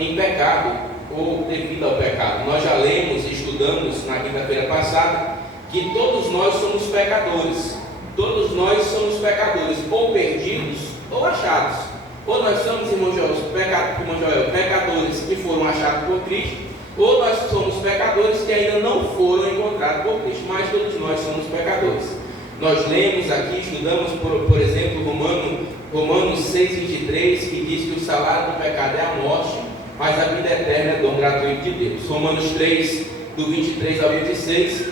em pecado ou devido ao pecado. Nós já lemos e estudamos na quinta-feira passada que todos nós somos pecadores. Todos nós somos pecadores, ou perdidos ou achados. Ou nós somos, irmão Joel, pecadores que foram achados por Cristo, ou nós somos pecadores que ainda não foram encontrados por Cristo, mas todos nós somos pecadores. Nós lemos aqui, estudamos, por exemplo, Romanos 6,23, que diz que o salário do pecado é a morte, mas a vida eterna é dom gratuito de Deus. Romanos 3, do 23 ao 26,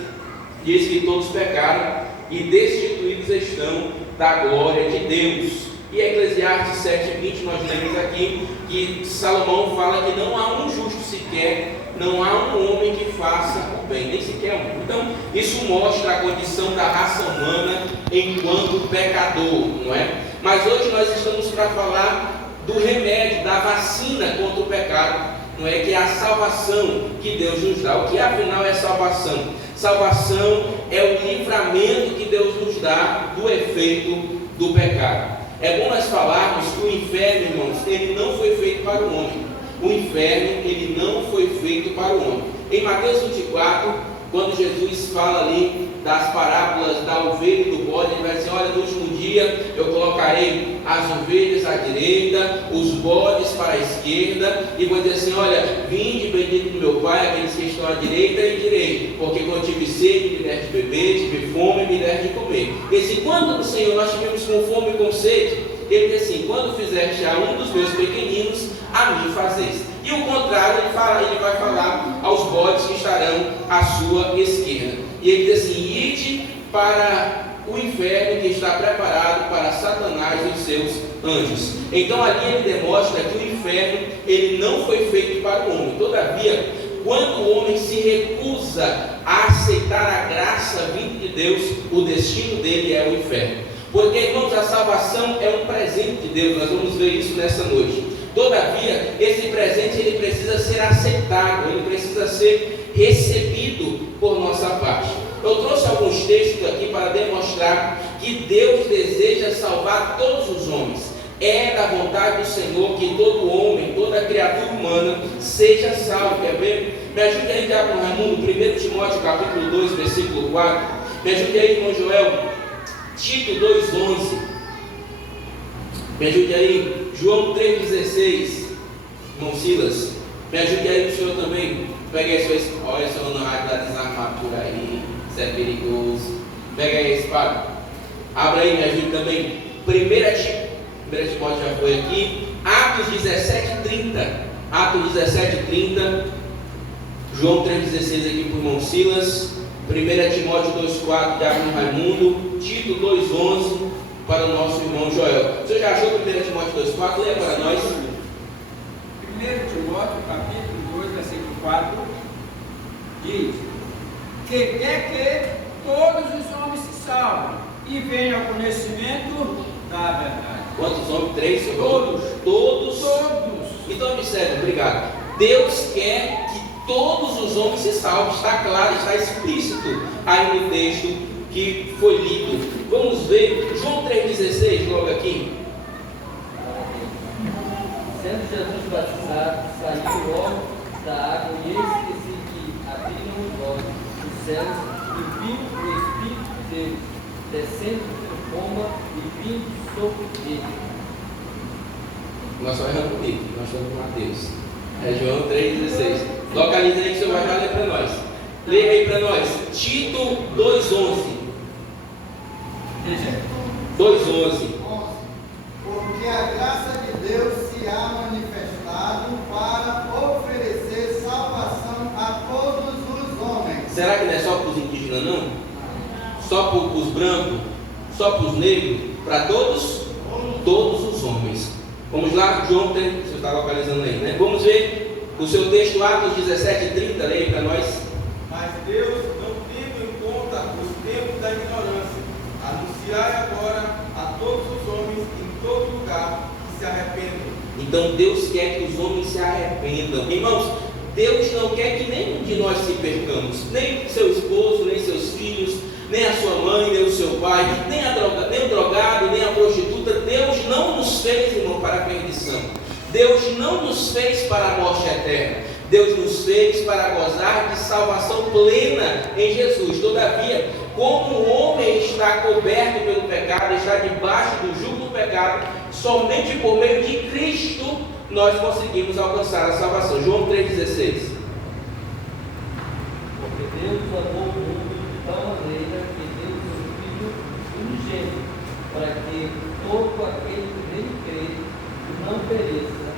diz que todos pecaram e destituídos estão da glória de Deus. E Eclesiastes 7,20 nós lemos aqui que Salomão fala que não há um justo sequer, não há um homem que faça o bem, nem sequer um. Então isso mostra a condição da raça humana enquanto pecador, não é? Mas hoje nós estamos para falar do remédio, da vacina contra o pecado, não é? Que é a salvação que Deus nos dá. O que afinal é salvação? Salvação é o livramento que Deus nos dá do efeito do pecado. É bom nós falarmos que o inferno, irmãos, ele não foi feito para o homem. O inferno, ele não foi feito para o homem. Em Mateus 24, quando Jesus fala ali das parábolas da ovelha e do bode, ele vai dizer: olha, no último dia eu colocarei as ovelhas à direita, os bodes para a esquerda, e vou dizer assim: olha, vinde bendito do meu Pai, aqueles que estão à direita e direi, porque quando tive sede, me deste de beber, tive fome, me deste de comer. E se quando, Senhor, nós tivemos com fome e com sede, ele diz assim: quando fizeste a um dos meus pequeninos, a mim fazeste. E o contrário, ele vai falar aos bodes que estarão à sua esquerda. E ele diz assim: ide para o inferno que está preparado para Satanás e os seus anjos. Então ali ele demonstra que o inferno, ele não foi feito para o homem. Todavia, quando o homem se recusa a aceitar a graça vinda de Deus, o destino dele é o inferno. Porque, irmãos, a salvação é um presente de Deus. Nós vamos ver isso nessa noite. Todavia, esse presente ele precisa ser aceitado, ele precisa ser recebido por nossa parte. Eu trouxe alguns textos aqui para demonstrar que Deus deseja salvar todos os homens. É da vontade do Senhor que todo homem, toda criatura humana seja salvo. Quer ver? Me ajude aí, Diácono Raimundo, 1 Timóteo capítulo 2, versículo 4. Me ajude aí, irmão Joel, Tito 2,11. Me ajude aí, João 3,16. Irmão Silas, me ajude aí o senhor também. Pega aí sua espada. Olha, o senhor não vai dar desarmado por aí. Isso é perigoso. Pega aí a espada. Abra aí, me ajude também. 1 Timóteo já foi aqui. Atos 17,30. Atos 17,30. João 3,16 aqui para o irmão Silas. 1 Timóteo 2,4, Diácono Raimundo. Tito 2,11 para o nosso irmão Joel. Você já achou 1 Timóteo 2,4? Leia para nós. 1 Timóteo capítulo 2, versículo 4 diz: que quer que todos os homens se salvem e venham ao conhecimento da verdade. Quantos homens? 3? Todos. Todos. Todos. Então observe, obrigado. Deus quer que todos os homens se salvem. Está claro, está explícito aí no texto que foi lido. Vamos ver João 3,16 logo aqui. Sendo Jesus batizado, saiu logo da água, e eis que abriram os olhos dos céus, e viu o Espírito de Deus descendo como pomba e vindo sobre ele. Nós só erramos comigo, nós estamos com Mateus. É João 3,16. Localiza aí que o senhor vai já ler para nós. Leia aí para nós. Tito 2,11. 2,11. Porque a graça de Deus se há manifestado para oferecer salvação a todos os homens. Será que não é só para os indígenas, não? Só para os brancos? Só para os negros? Para todos? Todos os homens. Vamos lá, João tem. Você está localizando aí, né? Vamos ver o seu texto, Atos 17:30. Leia para nós. Mas Deus, não tendo em conta os tempos da ignorância, anunciai agora a todos os homens em todo lugar que se arrependam. Então Deus quer que os homens se arrependam. Irmãos, Deus não quer que nenhum de nós se percamos, nem seu esposo, nem seus filhos, nem a sua mãe, nem o seu pai, nem o drogado, nem a prostituta. Deus não nos fez, irmão, para a perdição. Deus não nos fez para a morte eterna. Deus nos fez para gozar de salvação plena em Jesus. Todavia, como o homem está coberto pelo pecado, está debaixo do jugo do pecado, somente por meio de Cristo nós conseguimos alcançar a salvação. João 3,16. Porque Deus amou o mundo de tal maneira que deu o seu Filho unigênito, para que todo aquele que nele crê não pereça,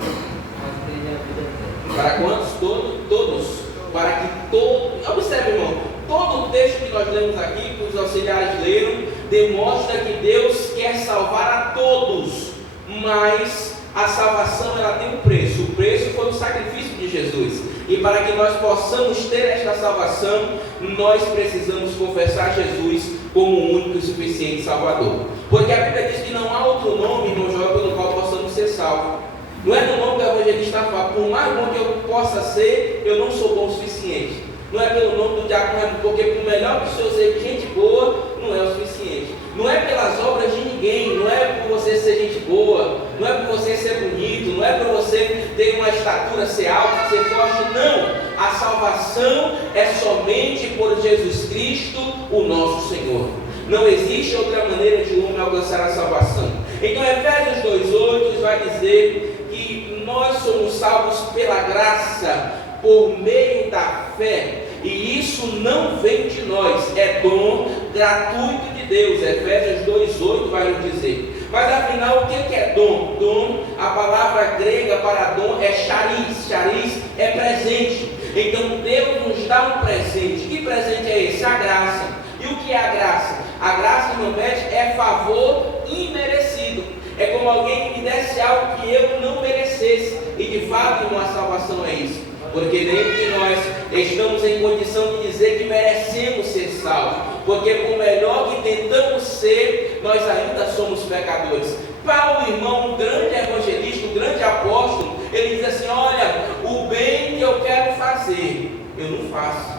mas tenha a vida eterna. Para quantos? Todos. Para que todos. Observe, irmão, todo o texto que nós lemos aqui, que os auxiliares leram, demonstra que Deus quer salvar a todos, mas a salvação ela tem um preço. O preço foi o sacrifício de Jesus. E para que nós possamos ter esta salvação, nós precisamos confessar Jesus como o único e suficiente Salvador. Porque a Bíblia diz que não há outro nome, irmão Joel, pelo qual possamos ser salvos. Não é no nome do evangelista fala, por mais bom que eu possa ser, eu não sou bom o suficiente. Não é pelo nome do diácono, porque por melhor que o senhor seja gente boa, não é o suficiente. Não é pelas obras de ninguém, não é por você ser gente boa, não é por você ser bonito, não é por você ter uma estatura, ser alto, ser forte, não. A salvação é somente por Jesus Cristo, o nosso Senhor. Não existe outra maneira de um homem alcançar a salvação. Então Efésios 2,8 vai dizer que nós somos salvos pela graça, por meio da fé, e isso não vem de nós, é dom gratuito de Deus. Efésios 2,8 vai nos dizer. Mas afinal, o que é dom? Dom, a palavra grega para dom é charis. Charis é presente. Então Deus nos dá um presente. Que presente é esse? A graça. E o que é a graça? A graça, irmão Bete, é favor imerecido. É como alguém que me desse algo que eu não merecesse. E de fato, irmão, a salvação é isso. Porque nenhum de nós estamos em condição de dizer que merecemos ser salvos. Porque por melhor que tentamos ser, nós ainda somos pecadores. Paulo, irmão, um grande evangelista, um grande apóstolo, ele diz assim: olha, o bem que eu quero fazer, eu não faço.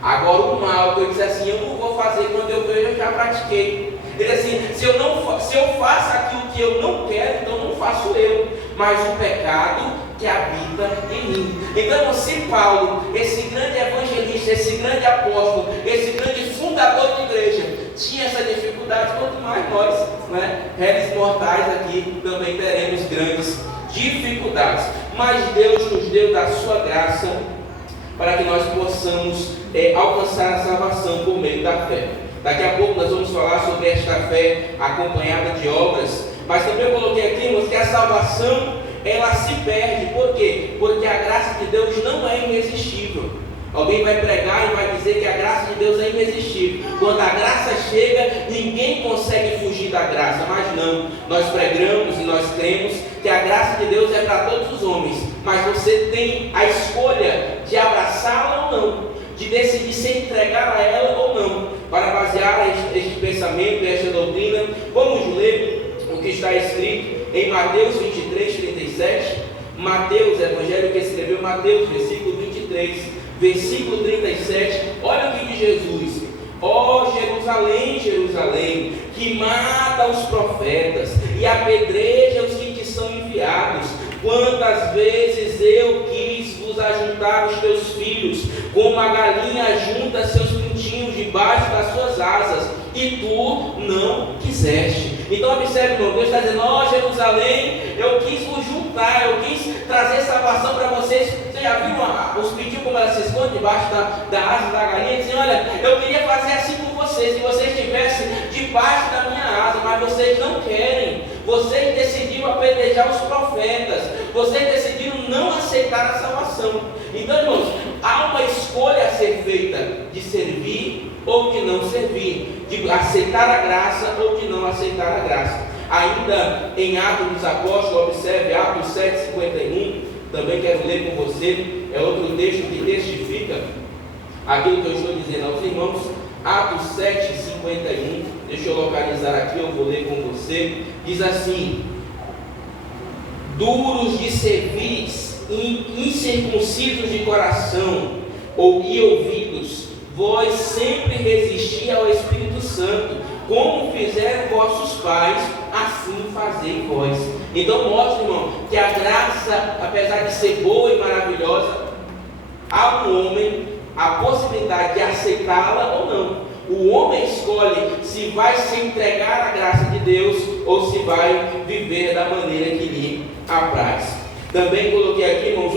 Agora o mal que eu disse assim, eu não vou fazer, quando eu vejo eu já pratiquei. Ele diz assim, se eu faço aquilo que eu não quero, então não faço eu, mas o pecado que habita em mim. Então, se Paulo, esse grande evangelista, esse grande apóstolo, esse grande fundador de igreja, tinha essa dificuldade, quanto mais nós, né, réis mortais aqui, também teremos grandes dificuldades. Mas Deus nos deu da sua graça para que nós possamos alcançar a salvação por meio da fé. Daqui a pouco nós vamos falar sobre esta fé acompanhada de obras, mas também eu coloquei aqui, irmãos, que a salvação ela se perde. Por quê? Porque a graça de Deus não é irresistível. Alguém vai pregar e vai dizer que a graça de Deus é irresistível. Quando a graça chega, ninguém consegue fugir da graça. Mas não, nós pregamos e nós cremos que a graça de Deus é para todos os homens. Mas você tem a escolha de abraçá-la ou não, de decidir se entregar a ela ou não. Para basear este pensamento, esta doutrina, vamos ler o que está escrito em Mateus 23, 37. Mateus, evangelho que escreveu Mateus, versículo 23, versículo 37. Olha o que diz Jesus: ó Jerusalém, Jerusalém, que mata os profetas e apedreja os que te são enviados. Quantas vezes eu quis vos ajuntar os teus filhos, como a galinha ajunta seus pintinhos debaixo das suas asas, e tu não quiseste. Então observe, irmão, Deus está dizendo: ó Jerusalém, eu quis vos juntar, eu quis trazer salvação para vocês. Você já viu os pintinhos como elas se escondem debaixo da asa da galinha? Dizem: olha, eu queria fazer assim com vocês, que vocês estivessem debaixo da minha asa, mas vocês não querem. Vocês decidiram apedrejar os profetas, vocês decidiram não aceitar a salvação. Então, irmãos, há uma escolha a ser feita de servir ou de não servir, de aceitar a graça ou de não aceitar a graça. Ainda em Atos dos Apóstolos, observe Atos 7,51, também quero ler com você, é outro texto que testifica aquilo que eu estou dizendo aos irmãos. Atos 7,51, deixa eu localizar aqui, eu vou ler com você. Diz assim: duros de cerviz, incircuncisos de coração e ouvidos, vós sempre resisti ao Espírito Santo, como fizeram vossos pais, assim fazei vós. Então mostra, irmão, que a graça, apesar de ser boa e maravilhosa, há um homem a possibilidade de aceitá-la ou não. O homem escolhe se vai se entregar à graça de Deus ou se vai viver da maneira que lhe apraz. Também coloquei aqui, irmãos,